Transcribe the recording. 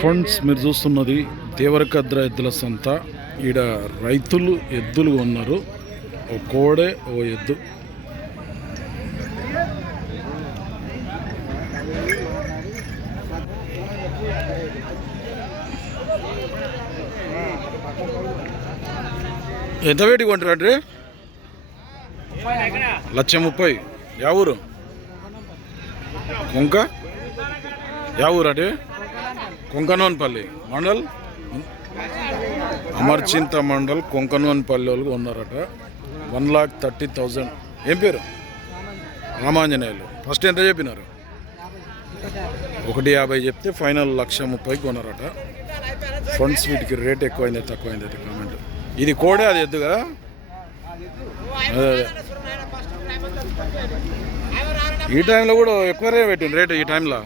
Friends మీరు చూస్తున్నది దేవరకద్ర ఎద్దుల సంత. ఈడ రైతులు ఎద్దులు ఉన్నారు. ఓ కోడే ఓ ఎద్దు. ఎంత వేటి కొంటారండి? 1,30,000. యా ఊరు? కొంక? యా ఊరు అంటే? కొంకనోన్పల్లి మండల్, అమర్చింత మండల్, కొంకనోన్పల్లి వాళ్ళు ఉన్నారట. 1,30,000. ఏం పేరు? రామాంజనేయులు. ఫస్ట్ ఎంత చెప్పినారు? 1,50,000 చెప్తే ఫైనల్ 1,30,000 కొన్నారట. ఫండ్స్ వీటికి రేట్ ఎక్కువైంది తక్కువైంది అయితే కామెంట్. ఇది కోడే అది ఎద్దుగా? అదే ఈ టైంలో కూడా ఎక్కువనే పెట్టింది రేటు. ఈ టైంలో